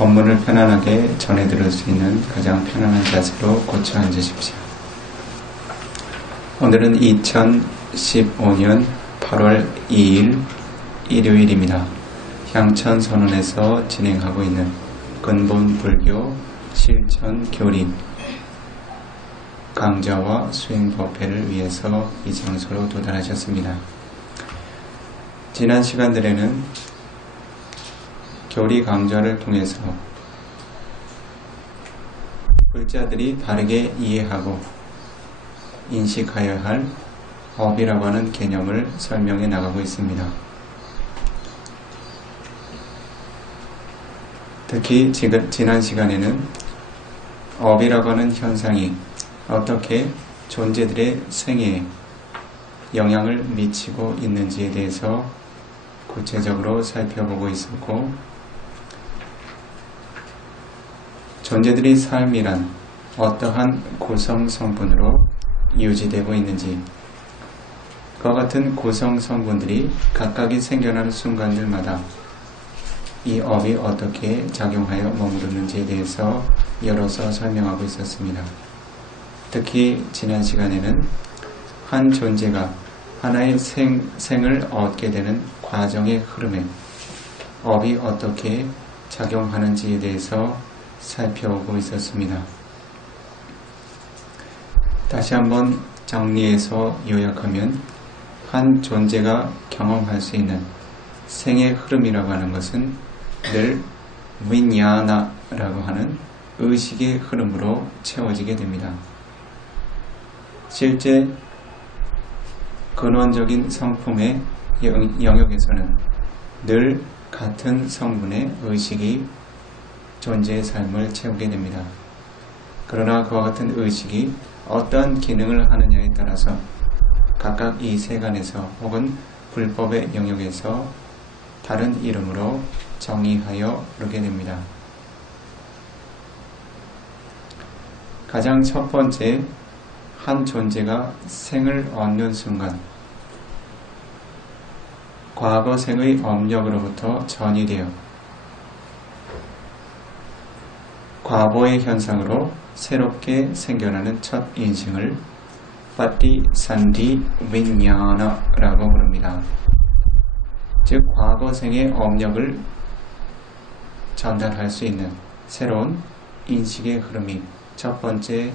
법문을 편안하게 전해 들을 수 있는 가장 편안한 자세로 고쳐 앉으십시오. 오늘은 2015년 8월 2일 일요일입니다. 향천선원에서 진행하고 있는 근본 불교 실천 교리 강좌와 수행 법회를 위해서 이 장소로 도달하셨습니다. 지난 시간들에는 교리 강좌를 통해서 불자들이 바르게 이해하고 인식하여야 할 업이라고 하는 개념을 설명해 나가고 있습니다. 특히 지난 시간에는 업이라고 하는 현상이 어떻게 존재들의 생애에 영향을 미치고 있는지에 대해서 구체적으로 살펴보고 있었고, 존재들의 삶이란 어떠한 구성 성분으로 유지되고 있는지, 그와 같은 구성 성분들이 각각이 생겨나는 순간들마다 이 업이 어떻게 작용하여 머무르는지에 대해서 열어서 설명하고 있었습니다. 특히 지난 시간에는 한 존재가 하나의 생을 얻게 되는 과정의 흐름에 업이 어떻게 작용하는지에 대해서 살펴보고 있었습니다. 다시 한번 정리해서 요약하면, 한 존재가 경험할 수 있는 생의 흐름이라고 하는 것은 늘 윈야나라고 하는 의식의 흐름으로 채워지게 됩니다. 실제 근원적인 성품의 영역에서는 늘 같은 성분의 의식이 존재의 삶을 채우게 됩니다. 그러나 그와 같은 의식이 어떤 기능을 하느냐에 따라서 각각 이 세간에서 혹은 불법의 영역에서 다른 이름으로 정의하여 부르게 됩니다. 가장 첫 번째, 한 존재가 생을 얻는 순간 과거 생의 업력으로부터 전이되어 과보의 현상으로 새롭게 생겨나는 첫 인식을 파티산디 윈야나라고 부릅니다. 즉, 과거 생의 업력을 전달할 수 있는 새로운 인식의 흐름이 첫 번째,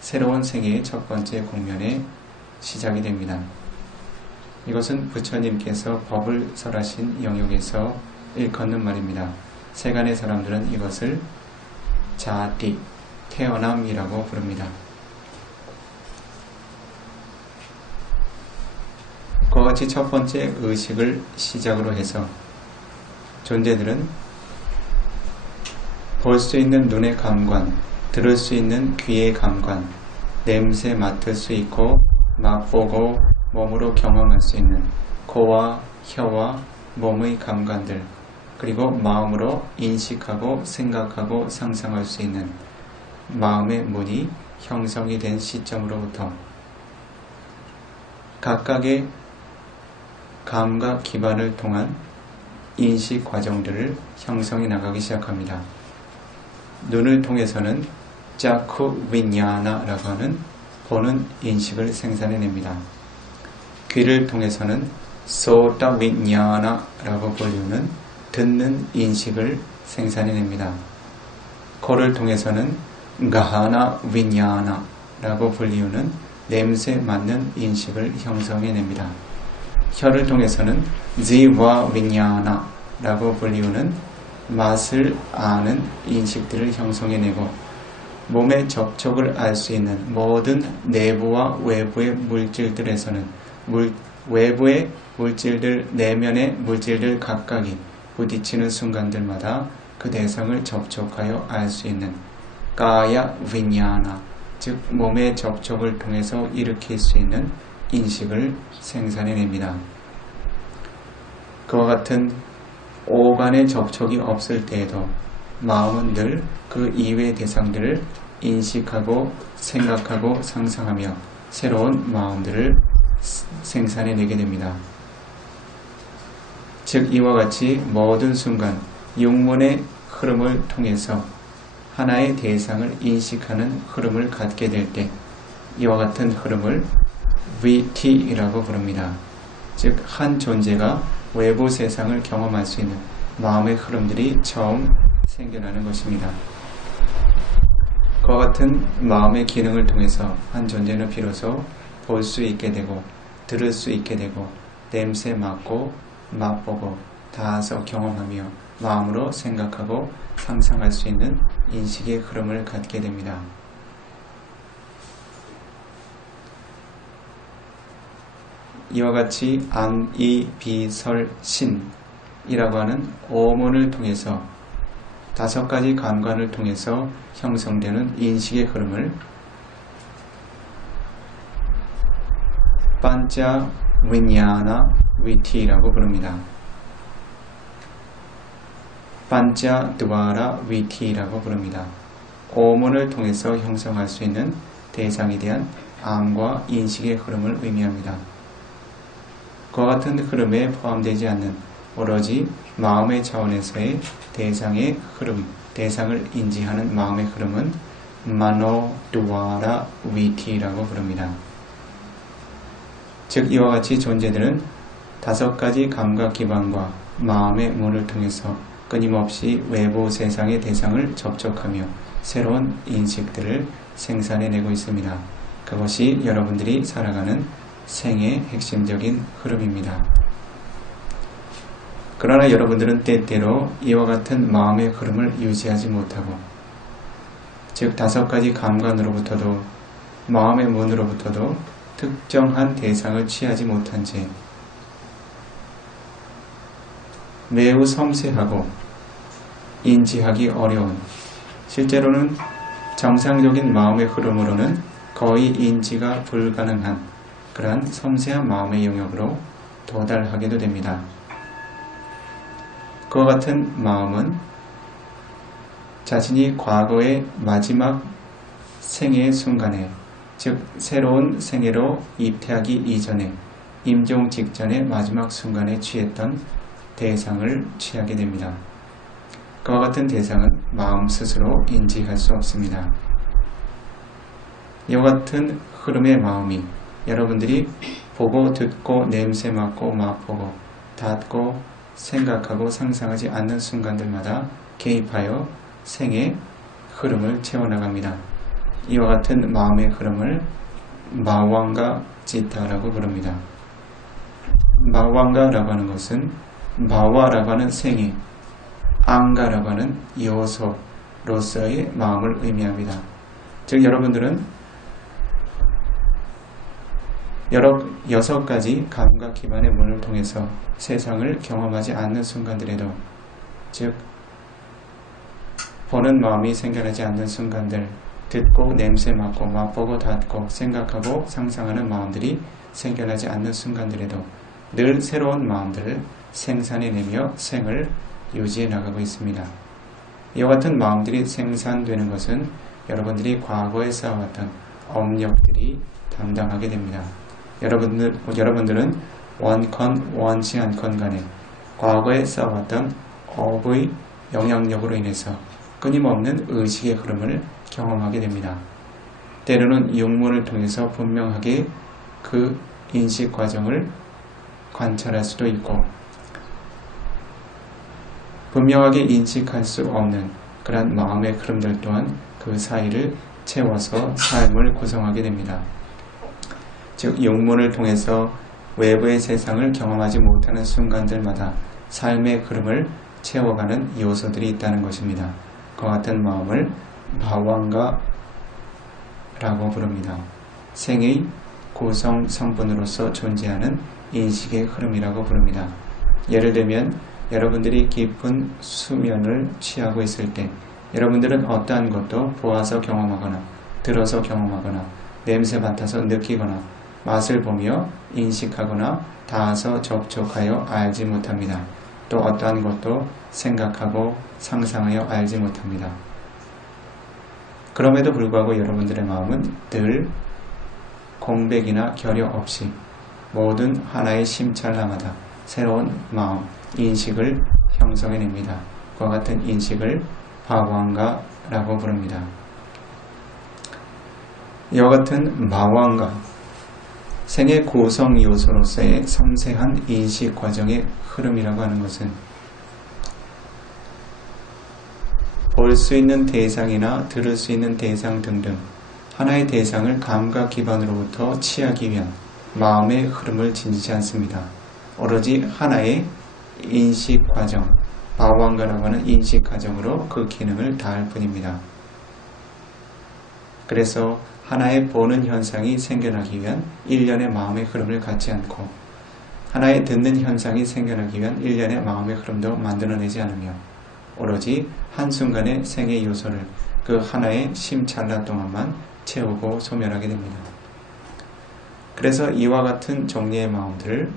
새로운 생애의 첫 번째 국면에 시작이 됩니다. 이것은 부처님께서 법을 설하신 영역에서 일컫는 말입니다. 세간의 사람들은 이것을 자티, 태어남이라고 부릅니다. 그와 같이 첫 번째 의식을 시작으로 해서 존재들은 볼 수 있는 눈의 감관, 들을 수 있는 귀의 감관, 냄새 맡을 수 있고 맛보고 몸으로 경험할 수 있는 코와 혀와 몸의 감관들, 그리고 마음으로 인식하고 생각하고 상상할 수 있는 마음의 문이 형성이 된 시점으로부터 각각의 감각 기반을 통한 인식 과정들을 형성해 나가기 시작합니다. 눈을 통해서는 자쿠 윈야나라고 하는 보는 인식을 생산해냅니다. 귀를 통해서는 소타 윈야나라고 불리우는 듣는 인식을 생산해냅니다. 코를 통해서는 가하나 윈야나라고 불리우는 냄새 맡는 인식을 형성해냅니다. 혀를 통해서는 지와 윈야나라고 불리우는 맛을 아는 인식들을 형성해내고, 몸의 접촉을 알 수 있는 모든 내부와 외부의 물질들에서는 외부의 물질들, 내면의 물질들 각각이 부딪히는 순간들마다 그 대상을 접촉하여 알 수 있는 가야 윈야나, 즉 몸의 접촉을 통해서 일으킬 수 있는 인식을 생산해냅니다. 그와 같은 오간의 접촉이 없을 때에도 마음은 늘 그 이외의 대상들을 인식하고 생각하고 상상하며 새로운 마음들을 생산해내게 됩니다. 즉 이와 같이 모든 순간 육문의 흐름을 통해서 하나의 대상을 인식하는 흐름을 갖게 될 때 이와 같은 흐름을 VT라고 부릅니다. 즉, 한 존재가 외부 세상을 경험할 수 있는 마음의 흐름들이 처음 생겨나는 것입니다. 그와 같은 마음의 기능을 통해서 한 존재는 비로소 볼 수 있게 되고 들을 수 있게 되고 냄새 맡고 맛보고 닿아서 경험하며 마음으로 생각하고 상상할 수 있는 인식의 흐름을 갖게 됩니다. 이와 같이 안, 이, 비, 설, 신이라고 하는 오문을 통해서 5가지 감관을 통해서 형성되는 인식의 흐름을 판자 위냐나 위티라고 부릅니다. 판자 드와라 위티라고 부릅니다. 오문을 통해서 형성할 수 있는 대상에 대한 암과 인식의 흐름을 의미합니다. 그와 같은 흐름에 포함되지 않는 오로지 마음의 차원에서의 대상의 흐름, 대상을 인지하는 마음의 흐름은 마노 드와라 위티라고 부릅니다. 즉, 이와 같이 존재들은 5가지 감각 기반과 마음의 문을 통해서 끊임없이 외부 세상의 대상을 접촉하며 새로운 인식들을 생산해내고 있습니다. 그것이 여러분들이 살아가는 생의 핵심적인 흐름입니다. 그러나 여러분들은 때때로 이와 같은 마음의 흐름을 유지하지 못하고, 즉 5가지 감관으로부터도 마음의 문으로부터도 특정한 대상을 취하지 못한 채 매우 섬세하고 인지하기 어려운, 실제로는 정상적인 마음의 흐름으로는 거의 인지가 불가능한 그러한 섬세한 마음의 영역으로 도달하게도 됩니다. 그와 같은 마음은 자신이 과거의 마지막 생애의 순간에, 즉 새로운 생애로 입퇴하기 이전에, 임종 직전의 마지막 순간에 취했던 대상을 취하게 됩니다. 그와 같은 대상은 마음 스스로 인지할 수 없습니다. 이와 같은 흐름의 마음이 여러분들이 보고 듣고 냄새 맡고 맛보고 닿고 생각하고 상상하지 않는 순간들마다 개입하여 생의 흐름을 채워나갑니다. 이와 같은 마음의 흐름을 마왕가 지타라고 부릅니다. 마왕가라고 하는 것은 마와라고 하는 생애, 앙가라고 하는 요소로서의 마음을 의미합니다. 즉, 여러분들은 6가지 감각 기반의 문을 통해서 세상을 경험하지 않는 순간들에도, 즉 보는 마음이 생겨나지 않는 순간들, 듣고 냄새 맡고 맛보고 닿고 생각하고 상상하는 마음들이 생겨나지 않는 순간들에도 늘 새로운 마음들을 생산해내며 생을 유지해 나가고 있습니다. 이와 같은 마음들이 생산되는 것은 여러분들이 과거에 쌓아왔던 업력들이 담당하게 됩니다. 여러분들은 원컨 원치 않건 간에 과거에 쌓아왔던 업의 영향력으로 인해서 끊임없는 의식의 흐름을 경험하게 됩니다. 때로는 육문을 통해서 분명하게 그 인식 과정을 관찰할 수도 있고, 분명하게 인식할 수 없는 그런 마음의 흐름들 또한 그 사이를 채워서 삶을 구성하게 됩니다. 즉, 육문을 통해서 외부의 세상을 경험하지 못하는 순간들마다 삶의 흐름을 채워가는 요소들이 있다는 것입니다. 그와 같은 마음을 바왕가라고 부릅니다. 생의 구성 성분으로서 존재하는 인식의 흐름이라고 부릅니다. 예를 들면 여러분들이 깊은 수면을 취하고 있을 때 여러분들은 어떠한 것도 보아서 경험하거나 들어서 경험하거나 냄새 맡아서 느끼거나 맛을 보며 인식하거나 닿아서 접촉하여 알지 못합니다. 또 어떠한 것도 생각하고 상상하여 알지 못합니다. 그럼에도 불구하고 여러분들의 마음은 늘 공백이나 결여 없이 모든 하나의 심찰마다 새로운 마음, 인식을 형성해냅니다. 그와 같은 인식을 바왕가라고 부릅니다. 이와 같은 마왕가, 생의 구성 요소로서의 섬세한 인식 과정의 흐름이라고 하는 것은 볼 수 있는 대상이나 들을 수 있는 대상 등등 하나의 대상을 감각 기반으로부터 취하기 위한 마음의 흐름을 지니지 않습니다. 오로지 하나의 인식 과정, 바왕가라고 하는 인식 과정으로 그 기능을 다할 뿐입니다. 그래서 하나의 보는 현상이 생겨나기 위한 일련의 마음의 흐름을 갖지 않고 하나의 듣는 현상이 생겨나기 위한 일련의 마음의 흐름도 만들어내지 않으며 오로지 한순간의 생의 요소를 그 하나의 심찰나 동안만 채우고 소멸하게 됩니다. 그래서 이와 같은 종류의 마음들을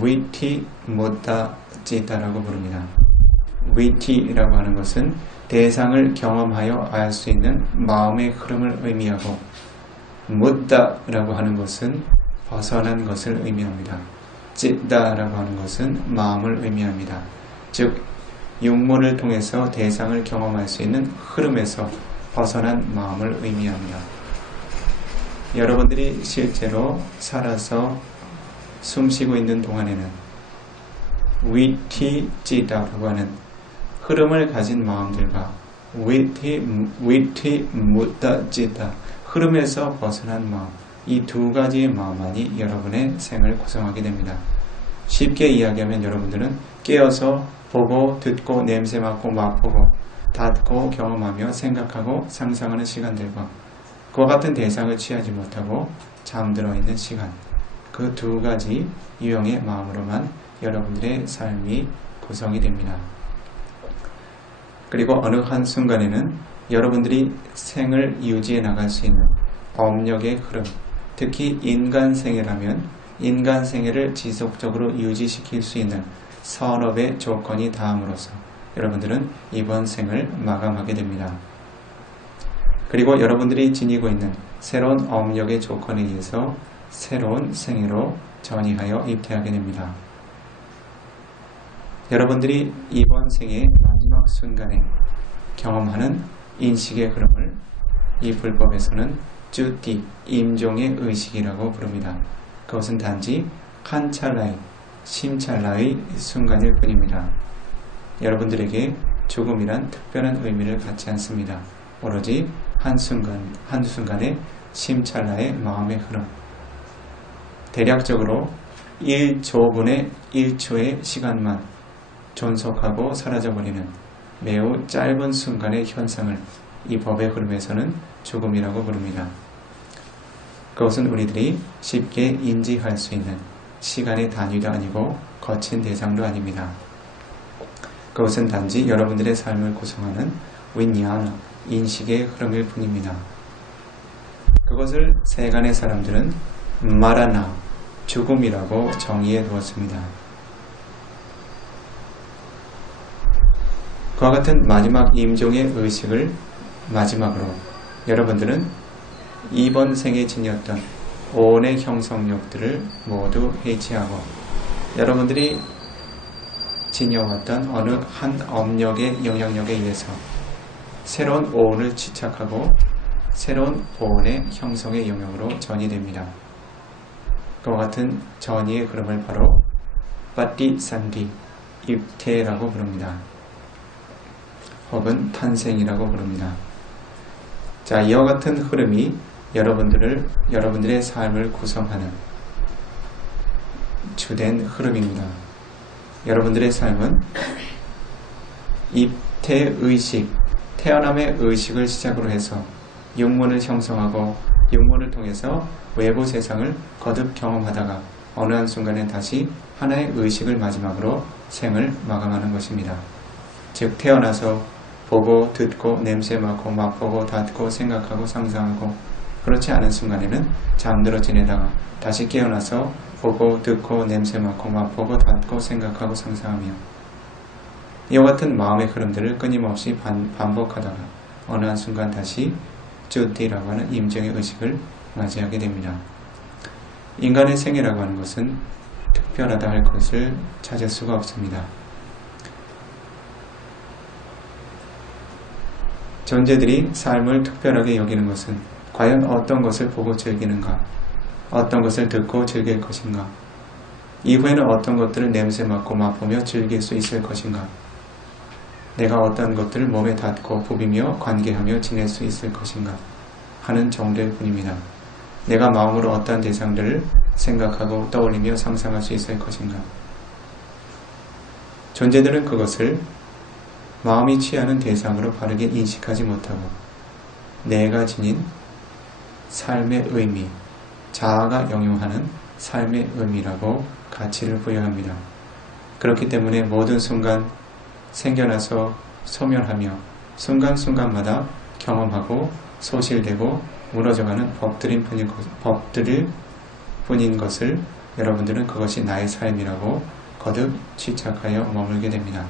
위티 무다 찌다라고 부릅니다. 위티라고 하는 것은 대상을 경험하여 알 수 있는 마음의 흐름을 의미하고 무다라고 하는 것은 벗어난 것을 의미합니다. 찌다라고 하는 것은 마음을 의미합니다. 즉 육문을 통해서 대상을 경험할 수 있는 흐름에서 벗어난 마음을 의미합니다. 여러분들이 실제로 살아서 숨쉬고 있는 동안에는 위티찌다라고 하는 흐름을 가진 마음들과 위티무다찌다 흐름에서 벗어난 마음, 이 두 가지의 마음만이 여러분의 생을 구성하게 됩니다. 쉽게 이야기하면 여러분들은 깨어서 보고 듣고 냄새 맡고 맛보고 닿고 경험하며 생각하고 상상하는 시간들과 그와 같은 대상을 취하지 못하고 잠들어 있는 시간, 그 두 가지 유형의 마음으로만 여러분들의 삶이 구성이 됩니다. 그리고 어느 한순간에는 여러분들이 생을 유지해 나갈 수 있는 업력의 흐름, 특히 인간생애라면 인간생애를 지속적으로 유지시킬 수 있는 선업의 조건이 닿음으로써 여러분들은 이번 생을 마감하게 됩니다. 그리고 여러분들이 지니고 있는 새로운 업력의 조건에 의해서 새로운 생애로 전이하여 입퇴하게 됩니다. 여러분들이 이번 생의 마지막 순간에 경험하는 인식의 흐름을 이 불법에서는 쭈띠, 임종의 의식이라고 부릅니다. 그것은 단지 한 찰나의, 심찰나의 순간일 뿐입니다. 여러분들에게 죽음이란 특별한 의미를 갖지 않습니다. 오로지 한순간의 심찰나의 마음의 흐름. 대략적으로 1조분의 1초의 시간만 존속하고 사라져버리는 매우 짧은 순간의 현상을 이 법의 흐름에서는 죽음이라고 부릅니다. 그것은 우리들이 쉽게 인지할 수 있는 시간의 단위도 아니고 거친 대상도 아닙니다. 그것은 단지 여러분들의 삶을 구성하는 윈야나, 인식의 흐름일 뿐입니다. 그것을 세간의 사람들은 마라나, 죽음이라고 정의해 두었습니다. 그와 같은 마지막 임종의 의식을 마지막으로 여러분들은 이번 생에 지녔던 오온의 형성력들을 모두 해치하고 여러분들이 지녀왔던 어느 한 업력의 영향력에 의해서 새로운 오온을 취착하고 새로운 오온의 형성의 영역으로 전이됩니다. 그와 같은 전이의 흐름을 바로 빠띠산디, 입퇴라고 부릅니다. 혹은 탄생이라고 부릅니다. 자, 이와 같은 흐름이 여러분들의 삶을 구성하는 주된 흐름입니다. 여러분들의 삶은 입퇴의식, 태어남의 의식을 시작으로 해서 육문을 형성하고 육문을 통해서 외부 세상을 거듭 경험하다가 어느 한순간에 다시 하나의 의식을 마지막으로 생을 마감하는 것입니다. 즉 태어나서 보고 듣고 냄새 맡고 맛보고 닿고 생각하고 상상하고 그렇지 않은 순간에는 잠들어 지내다가 다시 깨어나서 보고 듣고 냄새 맡고 맛보고 닿고 생각하고 상상하며 이와 같은 마음의 흐름들을 끊임없이 반복하다가 어느 한순간 다시 쭈띠라고 하는 임종의 의식을 맞이하게 됩니다. 인간의 생애라고 하는 것은 특별하다 할 것을 찾을 수가 없습니다. 존재들이 삶을 특별하게 여기는 것은 과연 어떤 것을 보고 즐기는가? 어떤 것을 듣고 즐길 것인가? 이후에는 어떤 것들을 냄새 맡고 맛보며 즐길 수 있을 것인가? 내가 어떤 것들을 몸에 닿고 부비며 관계하며 지낼 수 있을 것인가? 하는 정도일 뿐입니다. 내가 마음으로 어떠한 대상들을 생각하고 떠올리며 상상할 수 있을 것인가? 존재들은 그것을 마음이 취하는 대상으로 바르게 인식하지 못하고 내가 지닌 삶의 의미, 자아가 영용하는 삶의 의미라고 가치를 부여합니다. 그렇기 때문에 모든 순간 생겨나서 소멸하며 순간순간마다 경험하고 소실되고 무너져가는 법들일 뿐인 것을 여러분들은 그것이 나의 삶이라고 거듭 취착하여 머물게 됩니다.